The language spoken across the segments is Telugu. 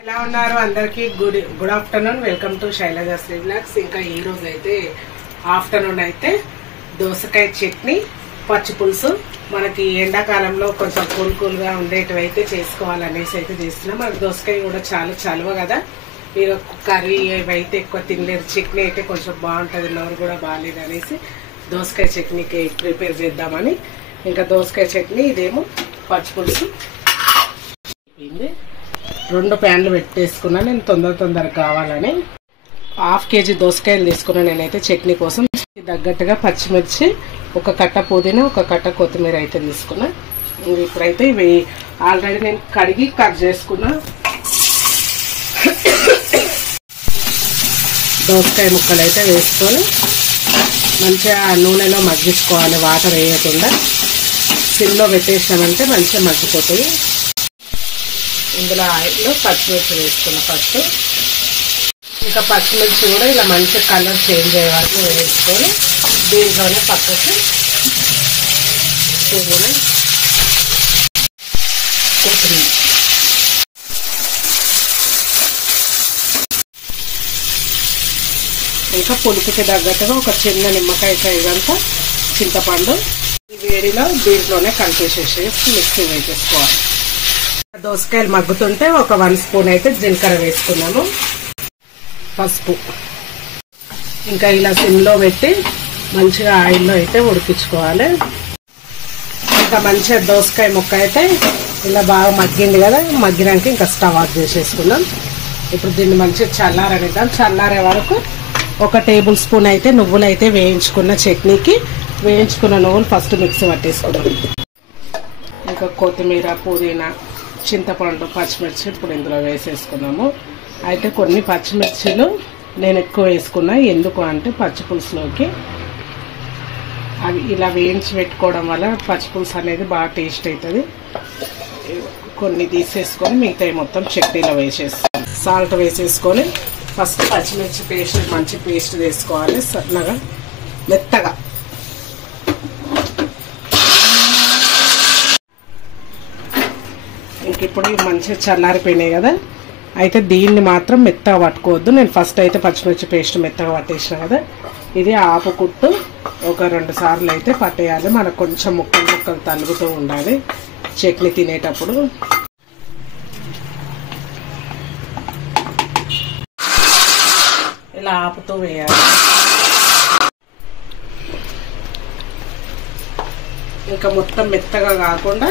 ఎలా ఉన్నారు అందరికి good afternoon. Welcome to Shailaja Sri blogs. ఇంకా ఈ రోజు అయితే ఆఫ్టర్నూన్ అయితే దోసకాయ చట్నీ పచ్చి పులుసు. మనకి ఎండాకాలంలో కొంచెం కూల్గా ఉండేటివైతే చేసుకోవాలనేసి అయితే చేస్తున్నాం. మనకి దోసకాయ కూడా చాలా చలువ కదా, ఇక కర్రీ ఇవైతే ఎక్కువ తినలేరు. చట్నీ అయితే కొంచెం బాగుంటుంది, నోరు కూడా బాగాలేదు అనేసి దోసకాయ చట్నీకి ప్రిపేర్ చేద్దామని. ఇంకా దోసకాయ చట్నీ, ఇదేమో పచ్చి పులుసు. 2 ప్యాన్లు పెట్టేసుకున్నా నేను తొందరగా కావాలని. 1/2 కేజీ దోసకాయలు తీసుకున్నా నేనైతే చట్నీ కోసం. తగ్గట్టుగా పచ్చిమిర్చి, 1 కట్ట పుదీనా, 1 కట్ట కొత్తిమీర అయితే తీసుకున్నా. ఇప్పుడైతే ఇవి ఆల్రెడీ నేను కడిగి కట్ చేసుకున్నా దోసకాయ ముక్కలు అయితే వేసుకొని మంచిగా నూనెలో మగ్గించుకోవాలి, వాటర్ వేయకుండా. సిమ్లో పెట్టేసామంటే మంచిగా మగ్గిపోతాయి. ఇందులో ఆయిల్లో పచ్చిమిర్చి వేసుకున్నా ఫస్ట్. ఇంకా పచ్చిమిర్చి కూడా ఇలా మంచి కలర్ చేంజ్ అయ్యే వరకు వేసుకొని దీంట్లోనే పక్కకి పుదీనా, కొత్తిమీర, ఇంకా పులుపుకి తగ్గట్టుగా ఒక చిన్న నిమ్మకాయ సైజ్ అంతా చింతపండు ఈ వేడిలో దీంట్లోనే కలిపేసేసి మిక్సీ వేసేసుకోవాలి. దోసకాయలు మగ్గుతుంటే ఒక 1 స్పూన్ అయితే జీలకర్ర వేసుకున్నాము, పసుపు. ఇంకా ఇలా సిమ్లో పెట్టి మంచిగా ఆయిల్లో అయితే ఉడికించుకోవాలి. ఇంకా మంచిగా దోసకాయ ముక్క అయితే ఇలా బాగా మగ్గింది కదా, మగ్గినాక ఇంకా స్టవ్ ఆఫ్ చేసేసుకున్నాం. ఇప్పుడు దీన్ని మంచిగా చల్లారనిద్దాం. చల్లారే వరకు 1 టేబుల్ స్పూన్ అయితే నువ్వులు అయితే వేయించుకున్న చట్నీకి వేయించుకున్న నువ్వులు ఫస్ట్ మిక్సీ పట్టేసుకున్నాం. ఇంకా కొత్తిమీర, పుదీనా, చింతపండు, పచ్చిమిర్చి ఇప్పుడు ఇందులో వేసేసుకున్నాము. అయితే కొన్ని పచ్చిమిర్చిలు నేను ఎక్కువ వేసుకున్నా. ఎందుకు అంటే పచ్చి పులుసులోకి అవి ఇలా వేయించి పెట్టుకోవడం వల్ల పచ్చి పులుసు అనేది బాగా టేస్ట్ అవుతుంది. కొన్ని తీసేసుకొని మిగతాయి మొత్తం చట్నీలో వేసేస్తాం. సాల్ట్ వేసేసుకొని ఫస్ట్ పచ్చిమిర్చి పేస్ట్ మంచి పేస్ట్ వేసుకోవాలి, సన్నగా మెత్తగా. ఇంక ఇప్పుడు మంచిగా చల్లారిపోయినాయి కదా, అయితే దీన్ని మాత్రం మెత్తగా పట్టుకోవద్దు. నేను ఫస్ట్ అయితే పచ్చిమిర్చి పేస్ట్ మెత్తగా పట్టేసిన కదా, ఇది ఆపుకుట్టు ఒక 2 సార్లు అయితే పట్టేయాలి. మనకు కొంచెం ముక్కలు తలుగుతూ ఉండాలి చట్నీ తినేటప్పుడు. ఇలా ఆపుతూ వేయాలి. ఇంకా మొత్తం మెత్తగా కాకుండా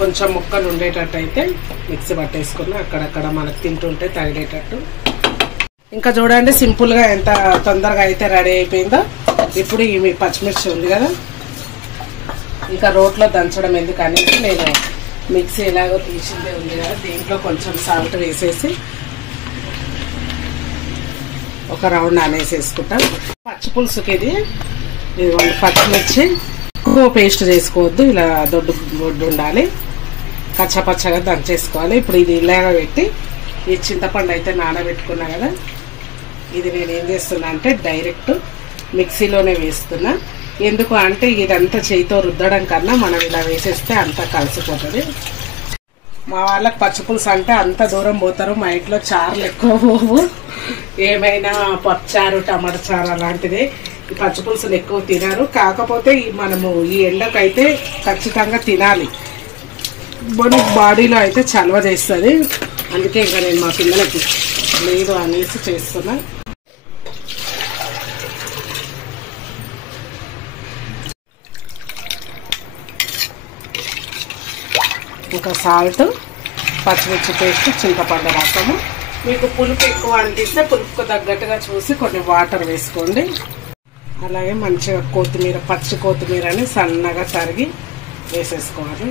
కొంచెం ముక్కలు ఉండేటట్టు అయితే మిక్సీ పట్టేసుకున్నా, అక్కడక్కడ మనకు తింటుంటే తగిలేటట్టు. ఇంకా చూడండి సింపుల్గా ఎంత తొందరగా అయితే రెడీ అయిపోయిందో. ఇప్పుడు ఈ పచ్చిమిర్చి ఉంది కదా, ఇంకా రోట్లో దంచడం ఎందుకని నేను మిక్సీ ఎలాగో తీసిందే ఉంది కదా, దీంట్లో కొంచెం సాల్ట్ వేసేసి ఒక రౌండ్ అనేసేసుకుంటాం. పచ్చి పులుసుకి ఇది పచ్చిమిర్చి ఎక్కువ పేస్ట్ చేసుకోవద్దు, ఇలా దొడ్డు ఉండాలి, పచ్చగా దంచేసుకోవాలి. ఇప్పుడు ఇది ఇలాగా పెట్టి ఈ చింతపండు అయితే నానబెట్టుకున్నా కదా, ఇది నేను ఏం చేస్తున్నా అంటే డైరెక్ట్ మిక్సీలోనే వేస్తున్నా. ఎందుకు అంటే ఇదంతా చేయితో రుద్దడం కన్నా మనం ఇలా వేసేస్తే అంతా కలిసిపోతుంది. మా వాళ్ళకి పచ్చి పులుసు అంటే అంత దూరం పోతారు, మా ఇంట్లో చారులు ఎక్కువ పోవు. ఏమైనా పప్పుచారు, టమాటా చారు అలాంటిది. ఈ పచ్చి పులుసులు ఎక్కువ తినారు. కాకపోతే మనము ఈ ఎండకైతే ఖచ్చితంగా తినాలి, మన బాడీలో అయితే చలవ చేస్తుంది. అందుకే ఇంకా నేను మా పిల్లలకి లేదు అనేసి చేస్తున్నా. ఇంకా సాల్ట్, పచ్చిమిర్చి పేస్ట్, చింతపండు రసము. మీకు పులుపు ఎక్కువ అనిపిస్తే పులుపుకు తగ్గట్టుగా చూసి కొన్ని వాటర్ వేసుకోండి. అలాగే మంచిగా కొత్తిమీర, పచ్చి కొత్తిమీరని సన్నగా తరిగి వేసేసుకోవాలి.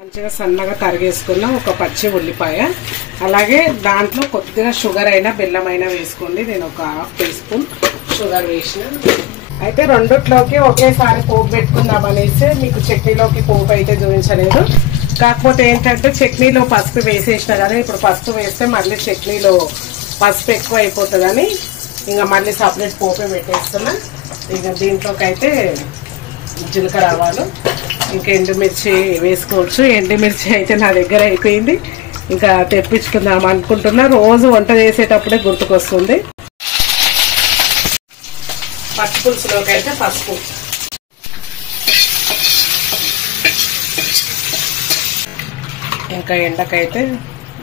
మంచిగా సన్నగా తరిగేసుకున్న ఒక పచ్చి ఉల్లిపాయ, అలాగే దాంట్లో కొద్దిగా షుగర్ అయినా బెల్లం అయినా వేసుకోండి. నేను ఒక 1/2 టీ స్పూన్ షుగర్ వేసిన. అయితే రెండిట్లోకి ఒకేసారి పోపు పెట్టుకుందాం అనేసి మీకు చట్నీలోకి పోపు అయితే చూపించలేదు. కాకపోతే ఏంటంటే చట్నీలో పసుపు వేసేసిన కదా, ఇప్పుడు పసుపు వేస్తే మళ్ళీ చట్నీలో పసుపు ఎక్కువ అయిపోతుందని ఇంకా మళ్ళీ సపరేట్ పోపే పెట్టేస్తున్నా. ఇంకా దీంట్లోకి అయితే జీలకర్ర, ఆవాలు, ఇంకా ఎండుమిర్చి వేసుకోవచ్చు. ఎండుమిర్చి అయితే నా దగ్గర అయిపోయింది, ఇంకా తెప్పించుకుందాం అనుకుంటున్నా. రోజు వంట చేసేటప్పుడే గుర్తుకొస్తుంది. పచ్చి పులుసులోకి అయితే పసుపు, ఇంకా ఎండకైతే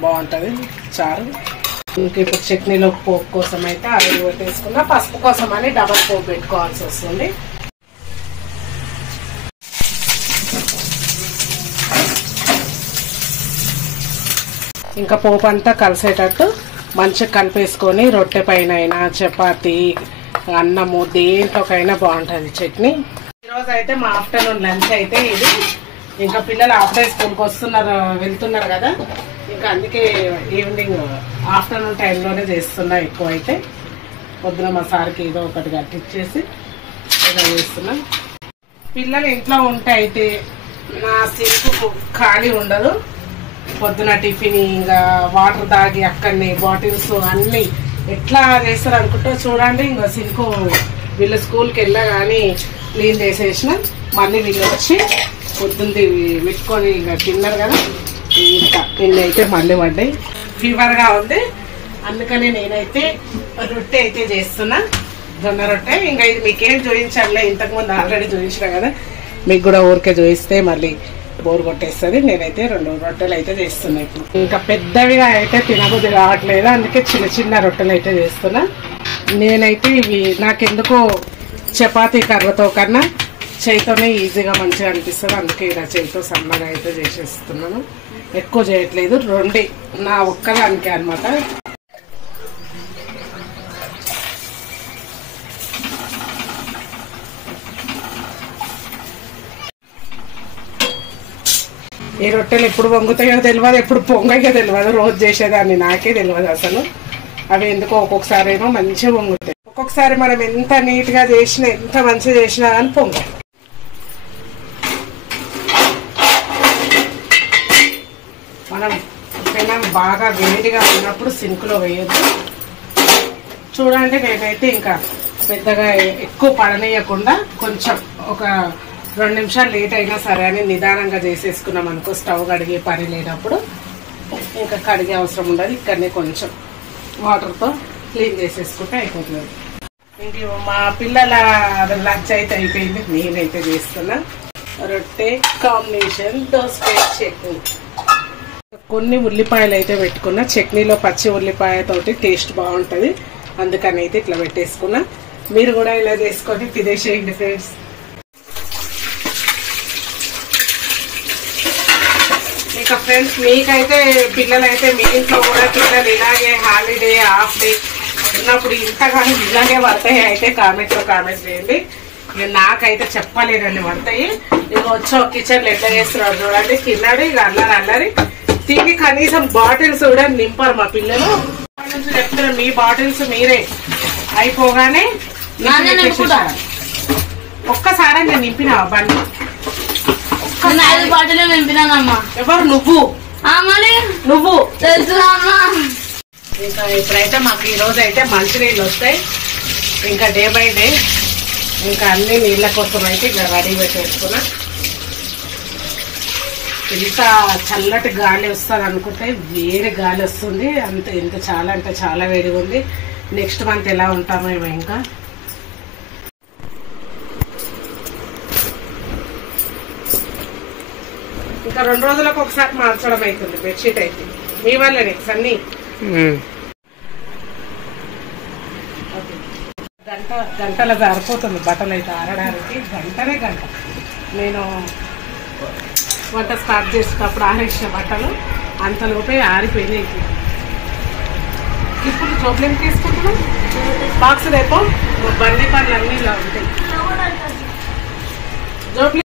బాగుంటుంది చారు. ఇంకా ఇప్పుడు చట్నీలో పోపు కోసం అయితే ఆయిల్ పెట్టేసుకున్నా. పసుపు కోసం అని డబల్ పోపు పెట్టుకోవాల్సి వస్తుంది. ఇంకా పోపు అంతా కలిసేటట్టు మంచిగా కలిపేసుకొని రొట్టె పైన అయినా చపాతి అన్నము దేంట్లోకైనా బాగుంటుంది చట్నీ. ఈరోజు అయితే మా ఆఫ్టర్నూన్ లంచ్ అయితే ఇది. ఇంకా పిల్లలు హాఫ్ డే స్కూల్కి వెళ్తున్నారు కదా, ఇంకా అందుకే ఈవినింగ్ ఆఫ్టర్నూన్ టైంలోనే చేస్తున్నా. ఎక్కువ అయితే పొద్దున మా సార్కి ఏదో ఒకటి కట్టించేసి ఇలా చేస్తున్నా. పిల్లలు ఇంట్లో ఉంటే అయితే నా సింకు ఖాళీ ఉండదు. పొద్దున టిఫిన్ ఇంకా వాటర్ తాగి అక్కడనే బాటిల్స్ అన్ని ఎట్లా చేస్తారు అనుకుంటా చూడండి. ఇంకా సింకు వీళ్ళు స్కూల్కి వెళ్ళా కానీ క్లీన్ చేసేసిన. మళ్ళీ వీళ్ళు వచ్చి పొద్దుంది పెట్టుకొని ఇంకా తిన్నారు కదా, ఇంకా నిన్న అయితే మళ్ళీ పడ్డాయి. ఫీవర్గా ఉంది, అందుకని నేనైతే రొట్టె అయితే చేస్తున్నా, జొన్న రొట్టె. ఇంకా ఇది మీకేం చూపించాలే, ఇంతకుముందు ఆల్రెడీ చూపించిన కదా, మీకు కూడా ఊరికే చూపిస్తే మళ్ళీ బోర్ కొట్టేస్తుంది. నేనైతే 2 రొట్టెలు అయితే చేస్తున్నా. ఇప్పుడు ఇంకా పెద్దవిగా అయితే తినబుద్ధి కావట్లేదు, అందుకే చిన్న చిన్న రొట్టెలు అయితే చేస్తున్నా. నేనైతే ఇవి నాకెందుకో చపాతీ కర్రతో కన్నా చేయితోనే ఈజీగా మంచిగా అనిపిస్తుంది, అందుకే ఇలా చేయితో సన్నగా అయితే చేసేస్తున్నాను. ఎక్కువ చేయట్లేదు, 2 నా ఒక్కదానికే అనమాట. ఈ రొట్టెలు ఎప్పుడు పొంగుతాయో తెలియదు, ఎప్పుడు పొంగయో తెలియదు. రోజు చేసేదాన్ని నాకే తెలియదు అసలు. అవి ఎందుకో ఒక్కొక్కసారి ఏమో మంచిగా పొంగుతాయి, ఒక్కొక్కసారి మనం ఎంత నీట్గా చేసినా ఎంత మంచిగా చేసినా కానీ పొంగాయి. మనం పెనం బాగా వేడిగా ఉన్నప్పుడు సింకులో వేయద్దు. చూడండి నేనైతే ఇంకా పెద్దగా ఎక్కువ పడనీయకుండా కొంచెం ఒక 2 నిమిషాలు లేట్ అయినా సరే అని నిదానంగా చేసేసుకున్నాం అనుకో, స్టవ్ కడిగే పని లేనప్పుడు ఇంకా కడిగే అవసరం ఉండదు. ఇక్కడనే కొంచెం వాటర్తో క్లీన్ చేసేసుకుంటే అయిపోతుంది. ఇంక మా పిల్లల లంచ్ అయితే అయిపోయింది. నేనైతే చేస్తున్నా రొట్టె కాంబినేషన్ దోసకాయ చట్నీ. కొన్ని ఉల్లిపాయలు అయితే పెట్టుకున్నా, చట్నీలో పచ్చి ఉల్లిపాయతోటి టేస్ట్ బాగుంటుంది, అందుకని అయితే ఇట్లా పెట్టేసుకున్నా. మీరు కూడా ఇలా చేసుకొని తినేసేయండి ఫ్రెండ్స్. ఇంకా ఫ్రెండ్స్ మీకైతే పిల్లలైతే మీ ఇంట్లో కూడా పిల్లలు ఇలాగే హాలిడే హాఫ్ డే ఉన్నప్పుడు ఇంతగానో ఇలాగే పడతాయి అయితే కామెంట్ చేయండి. నాకైతే చెప్పలేదండి పడతాయి. ఇక వచ్చో కిచెన్లో ఎట్లా చేస్తున్నారు చూడండి. తిన్నాడు ఇక అల్లరి తిని కనీసం బాటిల్స్ కూడా నింపారు మా పిల్లలు. నుంచి చెప్తున్నారు మీ బాటిల్స్ మీరే అయిపోగానే ఒక్కసారి నేను నింపినావా బండి? ఎవరు నువ్వు? నువ్వు ఇంకా ఇప్పుడైతే మాకు ఈ రోజు అయితే మంచినీళ్ళు వస్తాయి. ఇంకా డే బై డే ఇంకా అన్ని నీళ్ళ కోసం అయితే ఇట్లా రెడీ పెట్టేసుకున్నా. ఎంత చల్లటి గాలి వస్తుంది అనుకుంటే వేడి గాలి వస్తుంది. ఎంత చాలా అంటే చాలా వేడిగా ఉంది. నెక్స్ట్ మంత్ ఎలా ఉంటామో ఏమో. ఇంకా 2 రోజులకు ఒకసారి మార్చడం అవుతుంది బెడ్షీట్ అయితే. మీ వల్లనే సన్నీ గంటల సరిపోతుంది బట్టలు అయితే ఆరడానికి. గంట నేను వంట స్టార్ట్ చేసేటప్పుడు ఆరేసిన బట్టలు అంతలోపే ఆరిపోయినాయి. ఇప్పుడు జోబులు తీసుకుంటున్నాం బాక్స్ రేపు బండి పనులు అన్నీ ఇలా ఉంటాయి. జోబులు